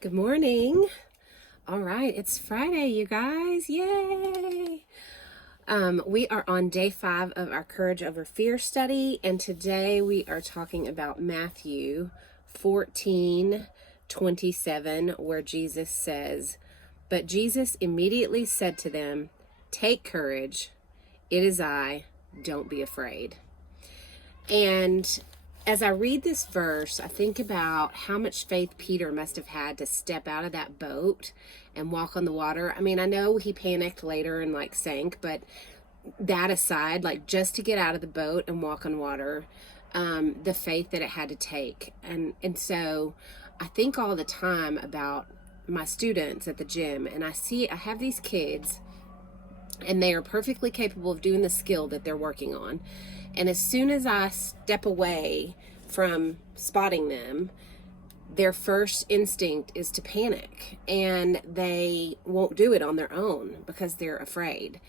Good morning. All right, it's Friday, you guys. Yay! We are on day 5 of our Courage Over Fear study, and today we are talking about Matthew 14:27, where Jesus says, "But Jesus immediately said to them, 'Take courage, it is I, don't be afraid.'" And as I read this verse, I think about how much faith Peter must have had to step out of that boat and walk on the water. I mean, I know he panicked later and sank, but that aside, just to get out of the boat and walk on water, the faith that it had to take. And so I think all the time about my students at the gym, and I have these kids and they are perfectly capable of doing the skill that they're working on. And as soon as I step away from spotting them, their first instinct is to panic, and they won't do it on their own because they're afraid.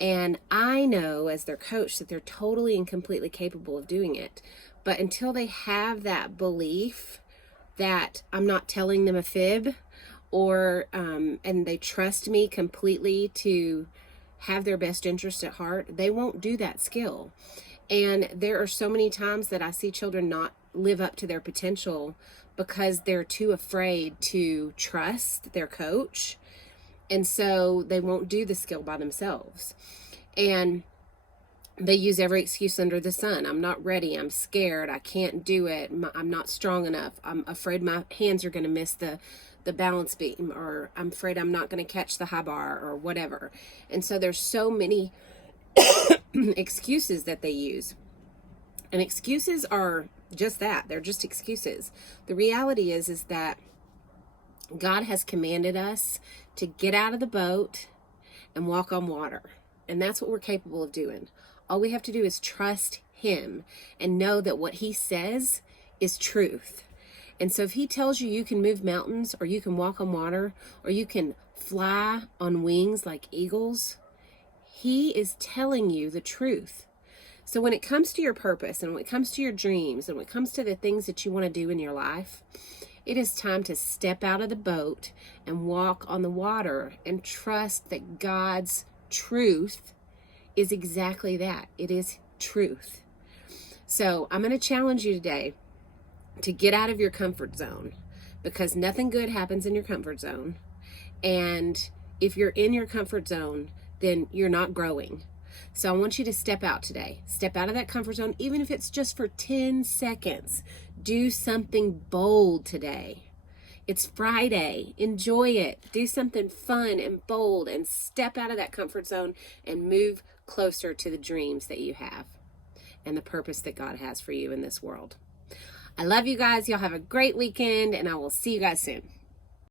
And I know as their coach that they're totally and completely capable of doing it. But until they have that belief that I'm not telling them a fib, or and they trust me completely to have their best interest at heart, they won't do that skill. And there are so many times that I see children not live up to their potential because they're too afraid to trust their coach. And so they won't do the skill by themselves. And they use every excuse under the sun. I'm not ready. I'm scared. I can't do it. I'm not strong enough. I'm afraid my hands are going to miss the balance beam, or I'm afraid I'm not going to catch the high bar, or whatever. And so there's so many excuses that they use. And excuses are just that. They're just excuses. The reality is that God has commanded us to get out of the boat and walk on water. And that's what we're capable of doing. All we have to do is trust Him and know that what He says is truth. And so if He tells you you can move mountains, or you can walk on water, or you can fly on wings like eagles, He is telling you the truth. So when it comes to your purpose, and when it comes to your dreams, and when it comes to the things that you want to do in your life, it is time to step out of the boat and walk on the water and trust that God's truth is exactly that. It is truth. So I'm going to challenge you today to get out of your comfort zone, because nothing good happens in your comfort zone. And if you're in your comfort zone, then you're not growing. So I want you to step out today. Step out of that comfort zone, even if it's just for 10 seconds. Do something bold today. It's Friday. Enjoy it. Do something fun and bold, and step out of that comfort zone and move closer to the dreams that you have and the purpose that God has for you in this world. I love you guys. Y'all have a great weekend, and I will see you guys soon.